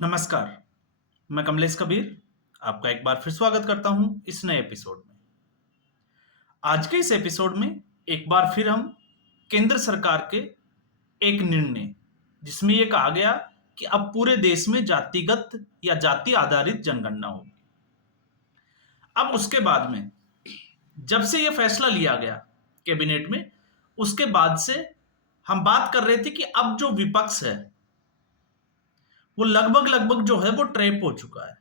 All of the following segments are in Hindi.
नमस्कार, मैं कमलेश कबीर आपका एक बार फिर स्वागत करता हूं इस नए एपिसोड में। आज के इस एपिसोड में एक बार फिर हम केंद्र सरकार के एक निर्णय जिसमें यह कहा गया कि अब पूरे देश में जातिगत या जाति आधारित जनगणना होगी। अब उसके बाद में जब से यह फैसला लिया गया कैबिनेट में, उसके बाद से हम बात कर रहे थे कि अब जो विपक्ष है वो लगभग लगभग जो है वो ट्रैप हो चुका है।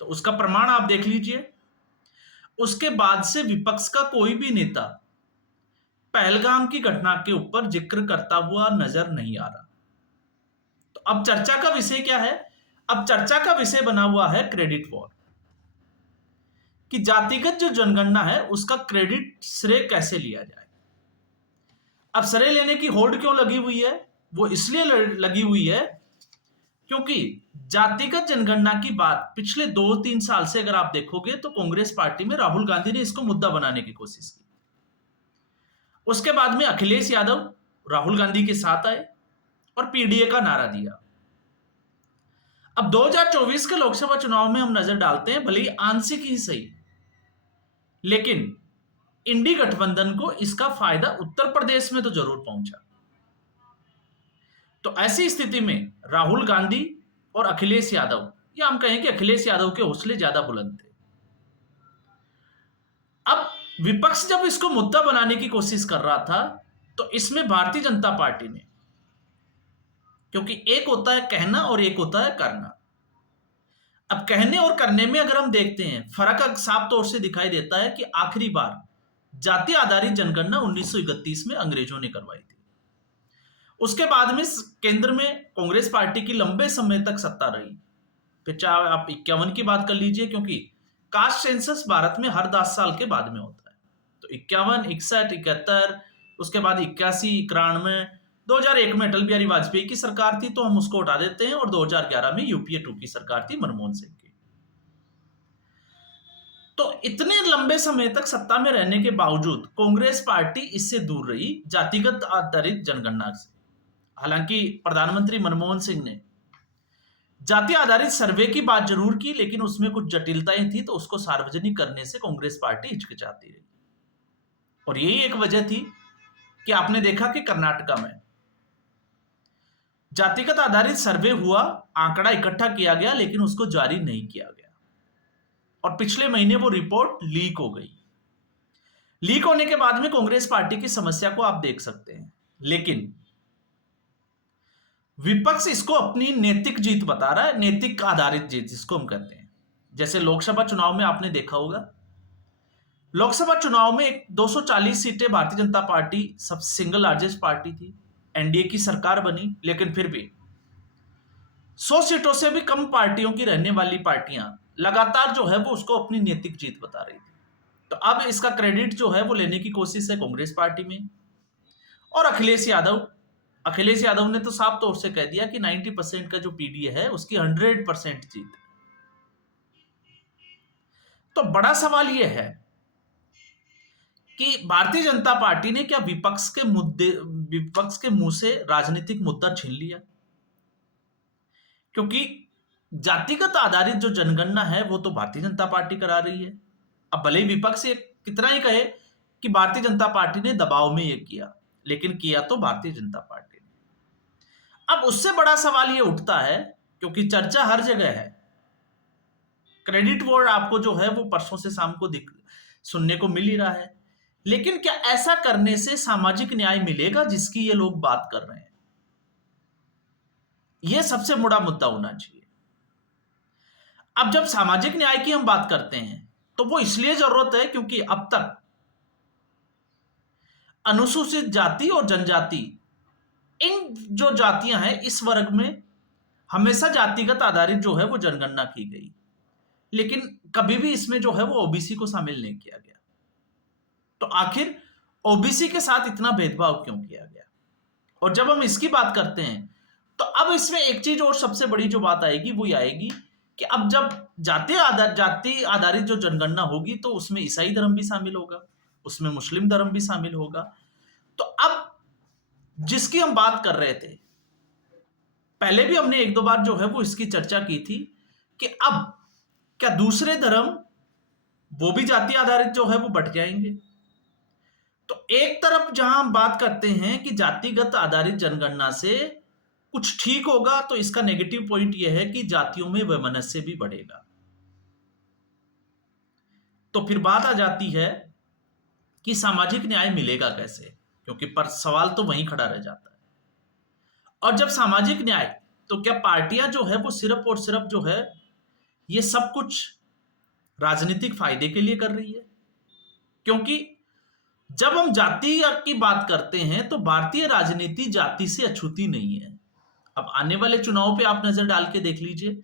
तो उसका प्रमाण आप देख लीजिए। उसके बाद से विपक्ष का कोई भी नेता पहलगाम की घटना के ऊपर जिक्र करता हुआ नजर नहीं आ रहा। तो अब चर्चा का विषय क्या है? अब चर्चा का विषय बना हुआ है क्रेडिट वॉर, कि जातिगत जो जनगणना है उसका क्रेडिट श्रेय कैसे लिया जाए। अब श्रेय लेने की होड़ क्यों लगी हुई है? वो इसलिए लगी हुई है क्योंकि जातिगत जनगणना की बात पिछले 2-3 साल से अगर आप देखोगे तो कांग्रेस पार्टी में राहुल गांधी ने इसको मुद्दा बनाने की कोशिश की। उसके बाद में अखिलेश यादव राहुल गांधी के साथ आए और पीडीए का नारा दिया। अब 2024 के लोकसभा चुनाव में हम नजर डालते हैं, भले ही आंशिक ही सही, लेकिन इंडी गठबंधन को इसका फायदा उत्तर प्रदेश में तो जरूर पहुंचा। तो ऐसी स्थिति में राहुल गांधी और अखिलेश यादव, या हम कहें कि अखिलेश यादव के हौसले ज्यादा बुलंद थे। अब विपक्ष जब इसको मुद्दा बनाने की कोशिश कर रहा था तो इसमें भारतीय जनता पार्टी ने, क्योंकि एक होता है कहना और एक होता है करना। अब कहने और करने में अगर हम देखते हैं, फर्क साफ तौर से दिखाई देता है कि आखिरी बार जाति आधारित जनगणना 1931 में अंग्रेजों ने करवाई थी। उसके बाद में केंद्र में कांग्रेस पार्टी की लंबे समय तक सत्ता रही। फिर चाहे आप 51 की बात कर लीजिए, क्योंकि कास्ट सेंसस भारत में हर 10 साल के बाद में होता है। तो 51, 61, 71, उसके बाद 81, 91, 2001 में अटल बिहारी वाजपेयी की सरकार थी तो हम उसको हटा देते हैं, और 2011 में यूपीए 2 की सरकार थी मनमोहन सिंह की। तो इतने लंबे समय तक सत्ता में रहने के बावजूद कांग्रेस पार्टी इससे दूर रही, जातिगत आधारित जनगणना से। हालांकि प्रधानमंत्री मनमोहन सिंह ने जाति आधारित सर्वे की बात जरूर की, लेकिन उसमें कुछ जटिलताएं थी तो उसको सार्वजनिक करने से कांग्रेस पार्टी हिचकिचाती रही। और यही एक वजह थी कि आपने देखा कि कर्नाटका में जातिगत आधारित सर्वे हुआ, आंकड़ा इकट्ठा किया गया, लेकिन उसको जारी नहीं किया गया, और पिछले महीने वो रिपोर्ट लीक हो गई। लीक होने के बाद में कांग्रेस पार्टी की समस्या को आप देख सकते हैं, लेकिन विपक्ष इसको अपनी नैतिक जीत बता रहा है, नैतिक आधारित जीत जिसको हम कहते हैं। जैसे लोकसभा चुनाव में आपने देखा होगा, लोकसभा चुनाव में 240 सीटें भारतीय जनता पार्टी सब सिंगल लार्जेस्ट पार्टी थी, एनडीए की सरकार बनी, लेकिन फिर भी 100 सीटों से भी कम पार्टियों की रहने वाली पार्टियां लगातार जो है वो उसको अपनी नैतिक जीत बता रही थी। तो अब इसका क्रेडिट जो है वो लेने की कोशिश है कांग्रेस पार्टी में। और अखिलेश यादव ने तो साफ तौर से कह दिया कि 90% का जो पीडीए है उसकी 100% जीत है। तो बड़ा सवाल यह है कि भारतीय जनता पार्टी ने क्या विपक्ष के मुंह से राजनीतिक मुद्दा छीन लिया? क्योंकि जातिगत आधारित जो जनगणना है वो तो भारतीय जनता पार्टी करा रही है। अब भले ही विपक्ष ये कितना ही कहे कि भारतीय जनता पार्टी ने दबाव में ये किया, लेकिन किया तो भारतीय जनता पार्टी ने। अब उससे बड़ा सवाल ये उठता है, क्योंकि चर्चा हर जगह है, क्रेडिट वॉर आपको जो है वो परसों से शाम को सुनने को मिल ही रहा है, लेकिन क्या ऐसा करने से सामाजिक न्याय मिलेगा जिसकी ये लोग बात कर रहे हैं? यह सबसे बड़ा मुद्दा होना चाहिए। अब जब सामाजिक न्याय की हम बात करते हैं तो वो इसलिए जरूरत है क्योंकि अब तक अनुसूचित जाति और जनजाति, इन जो जातियां हैं इस वर्ग में हमेशा जातिगत आधारित जो है वो जनगणना की गई, लेकिन कभी भी इसमें जो है वो ओबीसी को शामिल नहीं किया गया। तो आखिर ओबीसी के साथ इतना भेदभाव क्यों किया गया? और जब हम इसकी बात करते हैं तो अब इसमें एक चीज और सबसे बड़ी जो बात आएगी वो ये आएगी कि अब जब जाति आधारित जो जनगणना होगी तो उसमें ईसाई धर्म भी शामिल होगा, उसमें मुस्लिम धर्म भी शामिल होगा। तो अब जिसकी हम बात कर रहे थे पहले भी हमने एक दो बार जो है वो इसकी चर्चा की थी कि अब क्या दूसरे धर्म वो भी जाति आधारित जो है वो बढ़ जाएंगे। तो एक तरफ जहां हम बात करते हैं कि जातिगत आधारित जनगणना से कुछ ठीक होगा, तो इसका नेगेटिव पॉइंट यह है कि जातियों में वैमनस्य भी बढ़ेगा। तो फिर बात आ जाती है कि सामाजिक न्याय मिलेगा कैसे, क्योंकि पर सवाल तो वहीं खड़ा रह जाता है। और जब सामाजिक न्याय, तो क्या पार्टियां जो है वो सिर्फ और सिर्फ जो है ये सब कुछ राजनीतिक फायदे के लिए कर रही है? क्योंकि जब हम जाति की बात करते हैं तो भारतीय राजनीति जाति से अछूती नहीं है। अब आने वाले चुनाव पे आप नजर डाल के देख लीजिए,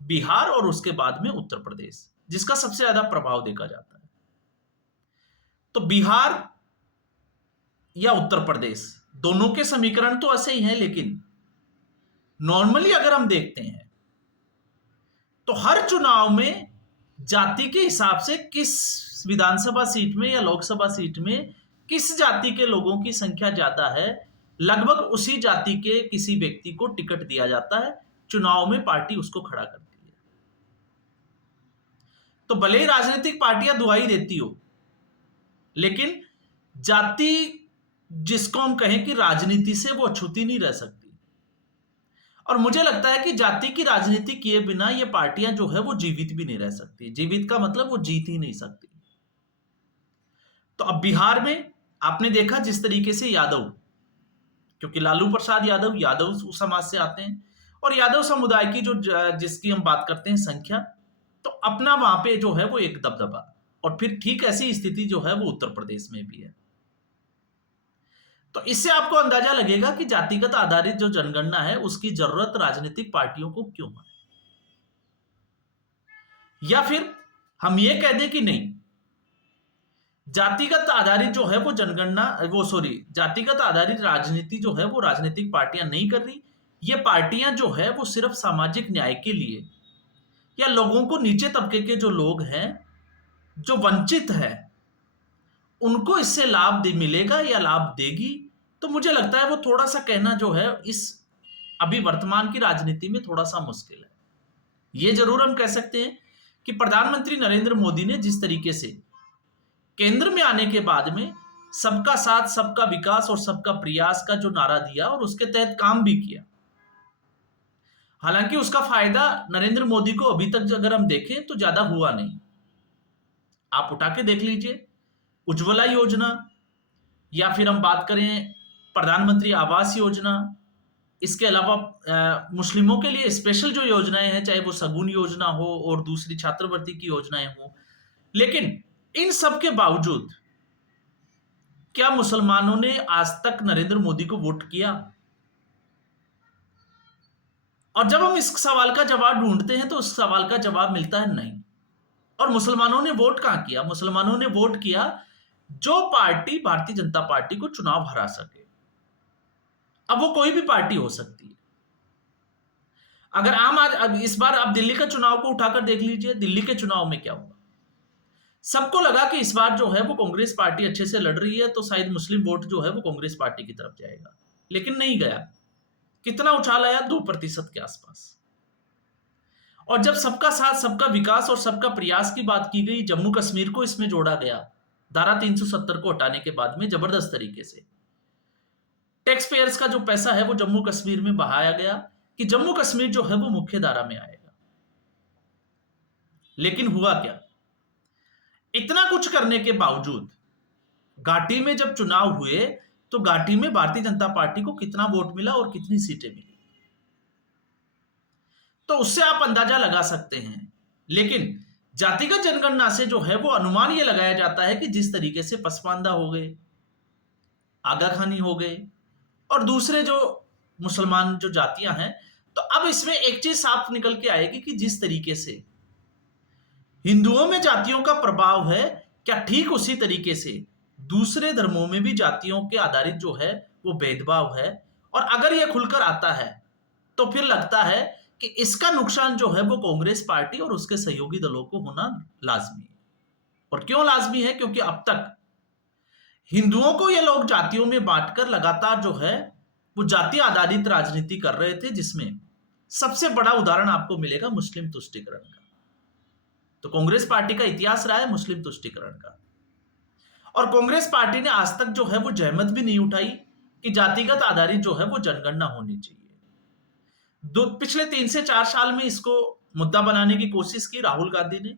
बिहार और उसके बाद में उत्तर प्रदेश, जिसका सबसे ज्यादा प्रभाव देखा जाता है। तो बिहार या उत्तर प्रदेश दोनों के समीकरण तो ऐसे ही हैं, लेकिन नॉर्मली अगर हम देखते हैं तो हर चुनाव में जाति के हिसाब से किस विधानसभा सीट में या लोकसभा सीट में किस जाति के लोगों की संख्या ज्यादा है, लगभग उसी जाति के किसी व्यक्ति को टिकट दिया जाता है, चुनाव में पार्टी उसको खड़ा करती है। तो भले ही राजनीतिक पार्टियां दुहाई देती हो, लेकिन जाति जिसको हम कहें कि राजनीति से वो अछूती नहीं रह सकती। और मुझे लगता है कि जाति की राजनीति किए बिना ये पार्टियां जो है वो जीवित भी नहीं रह सकती। जीवित का मतलब वो जीत ही नहीं सकती। तो अब बिहार में आपने देखा जिस तरीके से यादव, क्योंकि लालू प्रसाद यादव यादव समाज से आते हैं और यादव समुदाय की जो जिसकी हम बात करते हैं संख्या, तो अपना वहां पे जो है वो एक दबदबा। और फिर ठीक ऐसी स्थिति जो है वो उत्तर प्रदेश में भी है। तो इससे आपको अंदाजा लगेगा कि जातिगत आधारित जो जनगणना है उसकी जरूरत राजनीतिक पार्टियों को क्यों है। या फिर हम ये कह दें कि नहीं, जातिगत आधारित जो है वो जनगणना जातिगत आधारित राजनीति जो है वो राजनीतिक पार्टियां नहीं कर रही। ये पार्टियां जो है वो सिर्फ सामाजिक न्याय के लिए या लोगों को, नीचे तबके के जो लोग हैं जो वंचित है, उनको इससे लाभ मिलेगा या लाभ देगी। तो मुझे लगता है वो थोड़ा सा कहना जो है इस अभी वर्तमान की राजनीति में थोड़ा सा मुश्किल है। ये जरूर हम कह सकते हैं कि प्रधानमंत्री नरेंद्र मोदी ने जिस तरीके से केंद्र में आने के बाद में सबका साथ, सबका विकास और सबका प्रयास का जो नारा दिया और उसके तहत काम भी किया, हालांकि उसका फायदा नरेंद्र मोदी को अभी तक अगर हम देखें तो ज्यादा हुआ नहीं। आप उठा के देख लीजिए उज्ज्वला योजना, या फिर हम बात करें प्रधानमंत्री आवास योजना, इसके अलावा मुस्लिमों के लिए स्पेशल जो योजनाएं हैं, चाहे वो सगुन योजना हो और दूसरी छात्रवृत्ति की योजनाएं हो, लेकिन इन सब के बावजूद क्या मुसलमानों ने आज तक नरेंद्र मोदी को वोट किया? और जब हम इस सवाल का जवाब ढूंढते हैं तो उस सवाल का जवाब मिलता है नहीं। और मुसलमानों ने वोट कहां किया? मुसलमानों ने वोट किया जो पार्टी भारतीय जनता पार्टी को चुनाव हरा सके। अब वो कोई भी पार्टी हो सकती है। अगर अब इस बार आप दिल्ली का चुनाव को उठाकर देख लीजिए, दिल्ली के चुनाव में क्या हुआ। सबको लगा कि इस बार जो है वो कांग्रेस पार्टी अच्छे से लड़ रही है, तो शायद मुस्लिम वोट जो है वो कांग्रेस पार्टी की तरफ जाएगा, लेकिन नहीं गया। कितना उछाल आया? 2% के आसपास। और जब सबका साथ, सबका विकास और सबका प्रयास की बात की गई, जम्मू कश्मीर को इसमें जोड़ा गया, धारा 370 को हटाने के बाद में जबरदस्त तरीके से टैक्स पेयर्स का जो पैसा है वो जम्मू कश्मीर में बहाया गया कि जम्मू कश्मीर जो है वो मुख्य धारा में आएगा। लेकिन हुआ क्या? इतना कुछ करने के बावजूद घाटी में जब चुनाव हुए तो घाटी में भारतीय जनता पार्टी को कितना वोट मिला और कितनी सीटें मिली, तो उससे आप अंदाजा लगा सकते हैं। लेकिन जातिगत जनगणना से जो है वो अनुमान ये लगाया जाता है कि जिस तरीके से पसमानदा हो गए, आगा खानी हो गए और दूसरे जो मुसलमान जो जातियां हैं, तो अब इसमें एक चीज साफ निकल के आएगी कि जिस तरीके से हिंदुओं में जातियों का प्रभाव है, क्या ठीक उसी तरीके से दूसरे धर्मों में भी जातियों के आधारित जो है वो भेदभाव है। और अगर यह खुलकर आता है तो फिर लगता है कि इसका नुकसान जो है वो कांग्रेस पार्टी और उसके सहयोगी दलों को होना लाजमी है। और क्यों लाजमी है? क्योंकि अब तक हिंदुओं को ये लोग जातियों में बांटकर लगातार जो है वो जाति आधारित राजनीति कर रहे थे, जिसमें सबसे बड़ा उदाहरण आपको मिलेगा मुस्लिम तुष्टीकरण का। तो कांग्रेस पार्टी का इतिहास रहा है मुस्लिम तुष्टीकरण का, और कांग्रेस पार्टी ने आज तक जो है वो जहमत भी नहीं उठाई कि जातिगत आधारित जो है वो जनगणना होनी चाहिए। पिछले 3 से 4 साल में इसको मुद्दा बनाने की कोशिश की राहुल गांधी ने,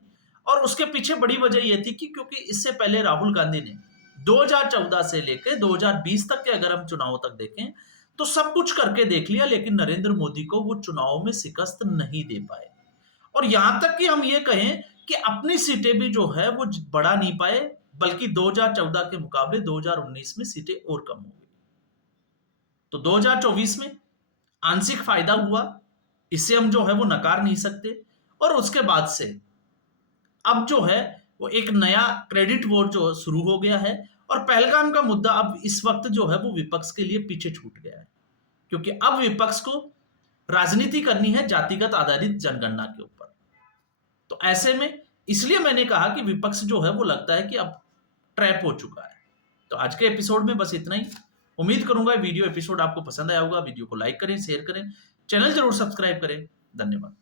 और उसके पीछे बड़ी वजह यह थी कि क्योंकि इससे पहले राहुल गांधी ने 2014 से लेकर 2020 तक के अगर हम चुनाव तक देखें तो सब कुछ करके देख लिया, लेकिन नरेंद्र मोदी को वो चुनाव में शिकस्त नहीं दे पाए। और यहां तक कि हम ये कहें कि अपनी सीटें भी जो है वो बढ़ा नहीं पाए, बल्कि 2014 के मुकाबले 2019 में सीटें और कम हो गई। तो 2024 में आंशिक फायदा हुआ, इससे हम जो है वो नकार नहीं सकते। और उसके बाद से अब जो है वो एक नया क्रेडिट वॉर जो शुरू हो गया है, और पहलगाम का मुद्दा अब इस वक्त जो है वो विपक्ष के लिए पीछे छूट गया है, क्योंकि अब विपक्ष को राजनीति करनी है जातिगत आधारित जनगणना के ऊपर। तो ऐसे में इसलिए मैंने कहा कि विपक्ष जो है वो लगता है कि अब ट्रैप हो चुका है। तो आज के एपिसोड में बस इतना ही। उम्मीद करूंगा वीडियो एपिसोड आपको पसंद आया होगा। वीडियो को लाइक करें, शेयर करें, चैनल जरूर सब्सक्राइब करें। धन्यवाद।